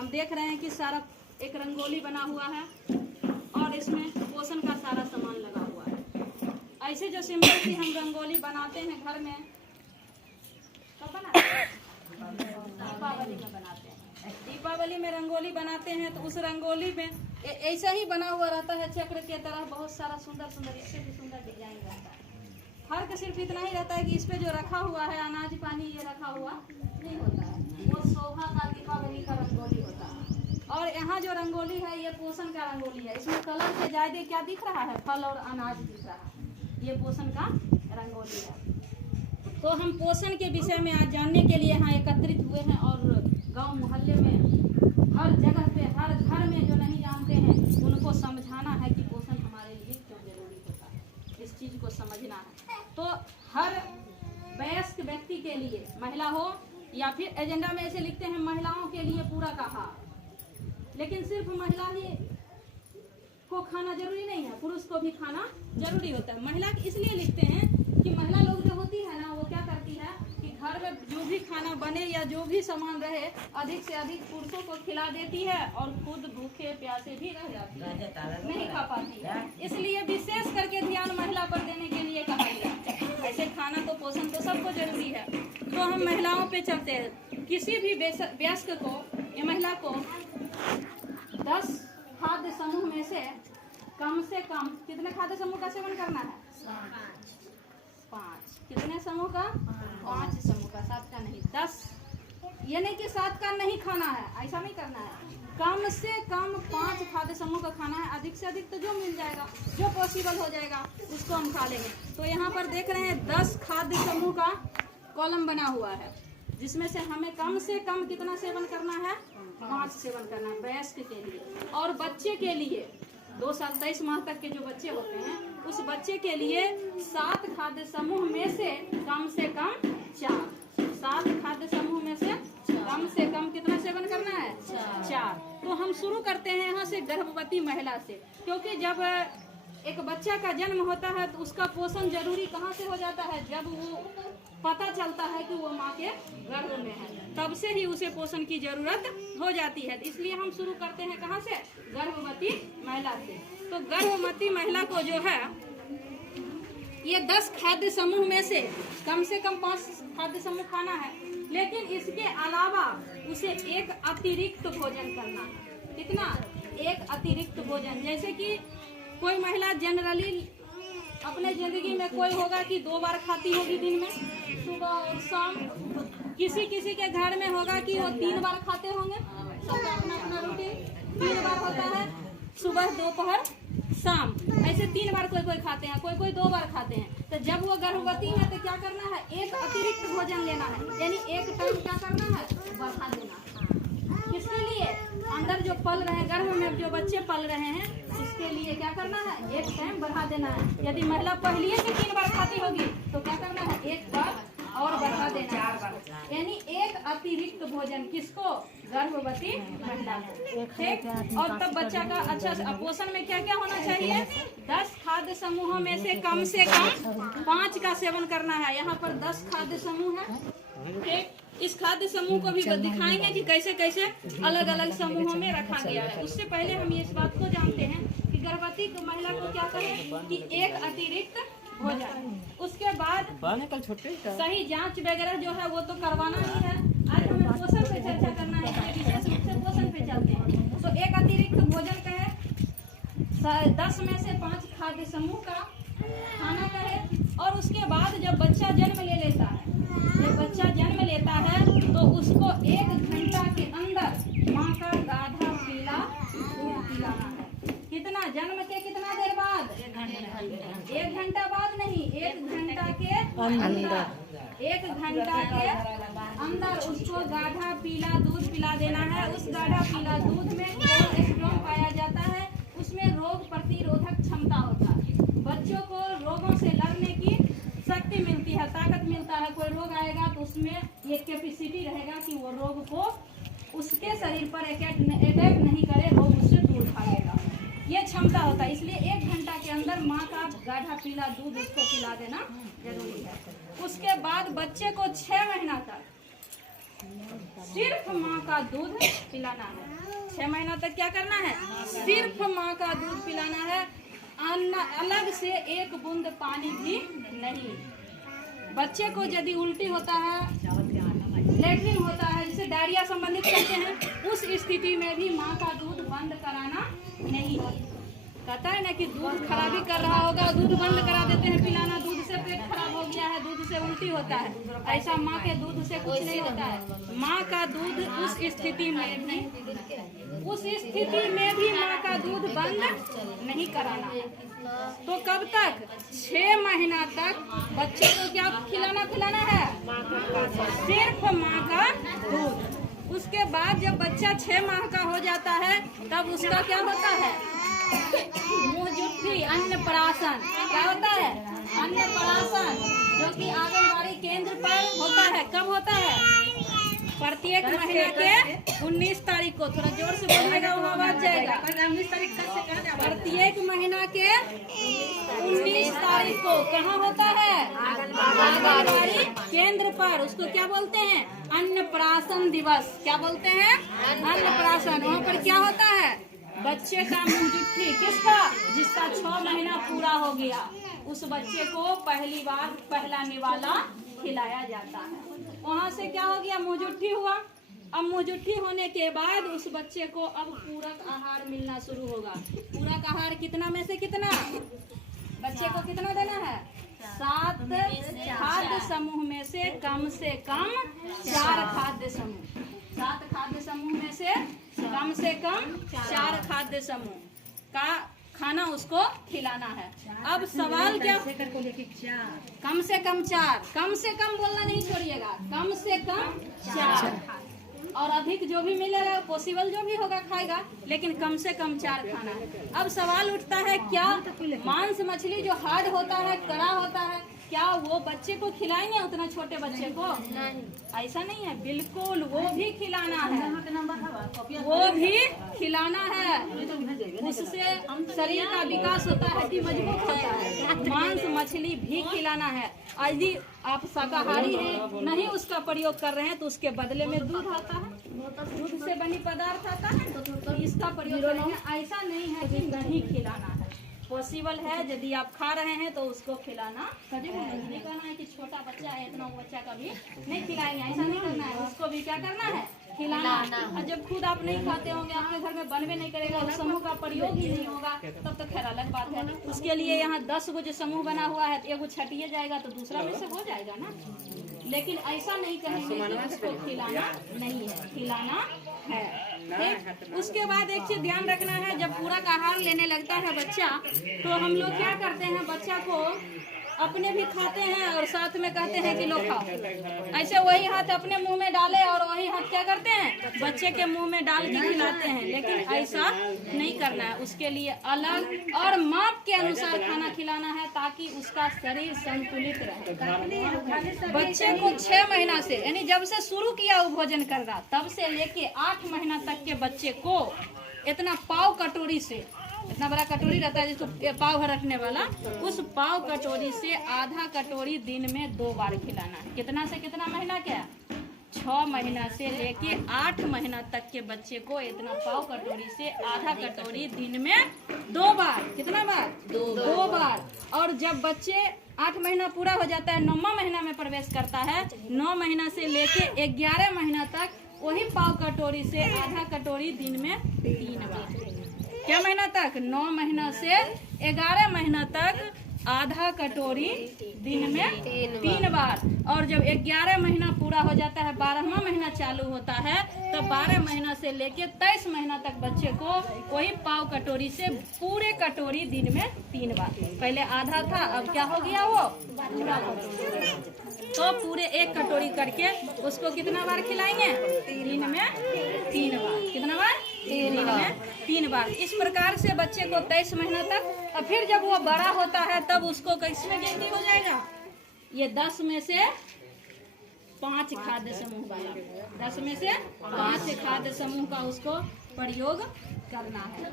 हम देख रहे हैं कि सारा एक रंगोली बना हुआ है और इसमें पोषण का सारा सामान लगा हुआ है। ऐसे जो सिंपल सी हम रंगोली बनाते हैं घर में, कब बनाते हैं? दीपावली में बनाते हैं। दीपावली में रंगोली बनाते हैं तो उस रंगोली में ऐसा ही बना हुआ रहता है चक्र के तरह, बहुत सारा सुंदर सुंदर, इससे भी सुंदर डिजाइन रहता है। फर्क सिर्फ इतना ही रहता है कि इस पे जो रखा हुआ है अनाज पानी ये रखा हुआ नहीं होता है, वो शोभा का दीपावली का रंगोली होता है। और यहाँ जो रंगोली है ये पोषण का रंगोली है। इसमें कलर के ज्यादा क्या दिख रहा है, फल और अनाज दिख रहा है। ये पोषण का रंगोली है। तो हम पोषण के विषय में आज जानने के लिए यहाँ एकत्रित हुए हैं और गांव मोहल्ले में हर जगह पे हर घर में जो नहीं जानते हैं उनको समझाना है कि पोषण हमारे लिए क्यों जरूरी होता है। इस चीज को समझना है। तो हर वयस्क व्यक्ति के लिए, महिला हो या फिर एजेंडा में ऐसे लिखते हैं महिलाओं के लिए पूरा का आहार, लेकिन सिर्फ महिला ही को खाना जरूरी नहीं है, पुरुष को भी खाना जरूरी होता है। महिला इसलिए लिखते हैं कि महिला लोग जो होती है ना वो क्या करती है कि घर में जो भी खाना बने या जो भी सामान रहे अधिक से अधिक पुरुषों को खिला देती है और खुद भूखे प्यासे भी रह जाती है, नहीं खा पाती है। इसलिए विशेष करके ध्यान महिला पर देने के लिए कहा गया। ऐसे खाना तो पोषण तो सबको जरूरी है। तो हम महिलाओं पे चलते हैं। किसी भी वयस्क को या महिला को 10 खाद्य समूह में से कम कितने खाद्य समूह का सेवन करना है? 5। कितने समूह का? 5 समूह का, 7 का नहीं, 10। ये नहीं कि 7 का नहीं खाना है, ऐसा नहीं करना है। कम से कम 5 खाद्य समूह का खाना है। अधिक से अधिक तो जो मिल जाएगा, जो पॉसिबल हो जाएगा उसको हम खा लेंगे। तो यहाँ पर देख रहे हैं 10 खाद्य समूह का कॉलम बना हुआ है, जिसमें से हमें कम से कम कितना सेवन करना है? 5 सेवन करना है वयस्क के लिए। और बच्चे के लिए 2 साल 23 माह तक के जो बच्चे होते हैं उस बच्चे के लिए 7 खाद्य समूह में से कम 4। 7 खाद्य समूह में से कम कितना सेवन करना है? 4। तो हम शुरू करते हैं यहाँ से गर्भवती महिला से, क्योंकि जब एक बच्चा का जन्म होता है तो उसका पोषण जरूरी कहाँ से हो जाता है? जब वो पता चलता है कि वो माँ के गर्भ में है, तब से ही उसे पोषण की जरूरत हो जाती है। इसलिए हम शुरू करते हैं कहाँ से? गर्भवती महिला से। तो गर्भवती महिला को जो है ये 10 खाद्य समूह में से कम 5 खाद्य समूह खाना है, लेकिन इसके अलावा उसे एक अतिरिक्त भोजन करना है। कितना? एक अतिरिक्त भोजन। जैसे कि कोई महिला जनरली अपने जिंदगी में कोई होगा कि 2 बार खाती होगी दिन में, सुबह और शाम। किसी के घर में होगा कि वो 3 बार खाते होंगे। सबका अपना अपना रूटीन 3 बार होता है, सुबह, दोपहर, शाम। ऐसे 3 बार कोई खाते हैं, कोई 2 बार खाते हैं। तो जब वो गर्भवती है तो क्या करना है? एक अतिरिक्त भोजन लेना है, यानी एक टाइम क्या करना है? बढ़ा देना है। किसके लिए? अंदर जो पल रहे, गर्भ में जो बच्चे पल रहे हैं उसके लिए क्या करना है? एक टाइम बढ़ा देना है। यदि महिला पहले से 3 बार खाती होगी तो क्या करना है? एक बार और बढ़ा देना, 4 बार, यानी एक अतिरिक्त भोजन। किसको? गर्भवती महिला को। ठीक। और तब बच्चा का अच्छा से पोषण में क्या क्या होना चाहिए? 10 खाद्य समूहों में से कम 5 का सेवन करना है। यहाँ पर 10 खाद्य समूह है। ठीक। इस खाद्य समूह को भी दिखाएंगे कि कैसे कैसे अलग अलग समूहों में रखा गया है। उससे पहले हम इस बात को जानते हैं कि गर्भवती महिला को क्या करें कि एक अतिरिक्त भोजन। उसके बाद सही जांच वगैरह जो है वो तो करवाना ही है। आज हमें पोषण पे चर्चा करना है, इसलिए विशेष रूप से पोषण पे चलते हैं। तो एक अतिरिक्त भोजन का है 10 में से 5 खाद्य समूह का खाना का है। और उसके बाद जब बच्चा जन्म ले लेता है, तो उसको 1 घंटा के अंदर माँ का गाढ़ा पीला दूध पिलाना है। कितना? जन्म के कितना देर बाद? 1 घंटा बाद नहीं, 1 घंटा के अंदर। 1 घंटा के अंदर उसको गाढ़ा पीला दूध पिला देना है। उस गाढ़ा पीला दूध में कोलेस्ट्रॉल पाया जाता है, उसमें रोग प्रतिरोधक क्षमता होता है। बच्चों को रोगों से लड़ने की शक्ति मिलती है, ताकत मिलता है। कोई रोग आएगा तो उसमें ये कैपेसिटी रहेगा कि वो रोग को उसके शरीर पर अटैक नहीं करे, रोग उससे दूर भागेगा। ये क्षमता होता है। इसलिए 1 घंटा के अंदर माँ का गाढ़ा पीला दूध उसको पिला देना जरूरी है। उसके बाद बच्चे को 6 महीना तक सिर्फ माँ का दूध पिलाना है। 6 महीना तक क्या करना है? सिर्फ माँ का दूध पिलाना है, अलग से एक बूंद पानी भी नहीं। बच्चे को यदि उल्टी होता है, लेट्रिन होता है, जिसे डायरिया संबंधित कहते हैं, उस स्थिति में भी माँ का दूध बंद कराना नहीं। कहता है ना कि दूध खराबी कर रहा होगा, दूध बंद करा देते हैं पिलाना, दूध से पेट खराब हो गया है, दूध से उल्टी होता है। ऐसा माँ के दूध से कुछ नहीं होता है। माँ का दूध उस स्थिति में भी माँ का दूध बंद नहीं कराना है। तो कब तक? 6 महीना तक बच्चे को क्या खिलाना है? सिर्फ माँ का दूध। उसके बाद जब बच्चा 6 माह का हो जाता है तब उसका क्या होता है? मुंहजुट्ठी, अन्नप्राशन। क्या होता है? अन्नप्राशन, जो कि आंगनबाड़ी केंद्र पर होता है। कब होता है? प्रत्येक महीने के 19 तारीख को। थोड़ा जोर से बोलिएगा, वो आवाज जाएगा। प्रत्येक महीना के 19 तारीख को कहाँ होता है? आंगनबाड़ी केंद्र पर। उसको क्या बोलते हैं? अन्नप्राशन दिवस। क्या बोलते हैं? अन्नप्राशन। वहाँ पर क्या होता है? बच्चे का मुंहजुट्ठी। किसका? जिसका 6 महीना पूरा हो गया, उस बच्चे को पहली बार पहला निवाला खिलाया जाता है। वहाँ से क्या हो गया? मुंहजुट्ठी हुआ। अब मुंहजुट्ठी होने के बाद उस बच्चे को अब पूरक आहार मिलना शुरू होगा। पूरक आहार कितना में से कितना? बच्चे को कितना देना है? 7 खाद्य समूह में से कम 4 खाद्य समूह। 7 खाद्य समूह में से कम 4 खाद्य समूह का खाना उसको खिलाना है। अब सवाल क्या? कम से कम 4। कम से कम बोलना नहीं छोड़िएगा। कम से कम 4, और अधिक जो भी मिलेगा, पॉसिबल जो भी होगा खाएगा, लेकिन कम से कम 4 खाना है। अब सवाल उठता है, क्या मांस मछली जो हार्ड होता है, कड़ा होता है, क्या वो बच्चे को खिलाएंगे? उतना छोटे बच्चे को नहीं, ऐसा नहीं है। बिल्कुल वो भी खिलाना है, वो भी खिलाना है। उससे शरीर का विकास होता है, हड्डी मजबूत होता है। मांस मछली भी खिलाना है। यदि आप शाकाहारी हैं, नहीं उसका प्रयोग कर रहे हैं, तो उसके बदले में दूध आता है, दूध से बनी पदार्थ आता है, तो इसका प्रयोग करेंगे। ऐसा नहीं है कि नहीं खिलाना है। पॉसिबल है, यदि आप खा रहे हैं तो उसको खिलाना है। नहीं करना है कि छोटा बच्चा है, इतना बच्चा का भी नहीं खिलाएंगे, ऐसा नहीं करना है। उसको भी क्या करना है? खिलाना। और जब खुद आप नहीं खाते होंगे, आपके घर में बनवे नहीं करेगा, उस समूह का प्रयोग ही नहीं होगा, तब तो खैर अलग बात है। उसके लिए यहाँ 10 गो जो समूह बना हुआ है, एगो छटिए जाएगा तो दूसरा में से हो जाएगा ना। लेकिन ऐसा नहीं कहेंगे कि उसको खिलाना नहीं है, खिलाना है। ठीक। उसके बाद एक चीज ध्यान रखना है, जब पूरक आहार लेने लगता है बच्चा, तो हम लोग क्या करते हैं? बच्चा को अपने भी खाते हैं और साथ में कहते हैं कि लो खाओ। ऐसे वही हाथ अपने मुंह में डाले और वही हाथ क्या करते हैं? बच्चे के मुंह में डाल के खिलाते हैं। लेकिन ऐसा नहीं करना है। उसके लिए अलग और माप के अनुसार खाना खिलाना है, ताकि उसका शरीर संतुलित रहे। बच्चे को 6 महीना से, यानी जब से शुरू किया वो भोजन करना, तब से लेके 8 महीना तक के बच्चे को इतना पाव कटोरी से, इतना बड़ा कटोरी रहता है जिसको पाव भर रखने वाला, उस पाव कटोरी से आधा कटोरी दिन में 2 बार खिलाना है। कितना से कितना महीना? क्या 6 महीना से लेके 8 महीना तक के बच्चे को इतना पाव कटोरी से आधा कटोरी दिन में 2 बार। कितना बार? 2 बार। और जब बच्चे 8 महीना पूरा हो जाता है, 9वां महीना में प्रवेश करता है, 9 महीना से लेके 11 महीना तक वही पाव कटोरी से आधा कटोरी दिन में 3 बार। क्या महीना तक? 9 महीना से 11 महीना तक आधा कटोरी दिन में 3 बार। और जब 11 महीना पूरा हो जाता है, 12वां महीना चालू होता है, तब 12 महीना से लेके 23 महीना तक बच्चे को वही पाव कटोरी से पूरे कटोरी दिन में 3 बार। पहले आधा था, अब क्या हो गया? वो पूरा कटोरी। तो पूरे 1 कटोरी करके उसको कितना बार खिलाएंगे? दिन में 3 बार। कितना बार? दिन में 3 बार। इस प्रकार से बच्चे को 23 महीना तक, और फिर जब वो बड़ा होता है तब उसको किसमें गिनती हो जाएगा? ये 10 में से 5 खाद्य समूह वाला, 10 में से 5 खाद्य समूह का उसको प्रयोग करना है।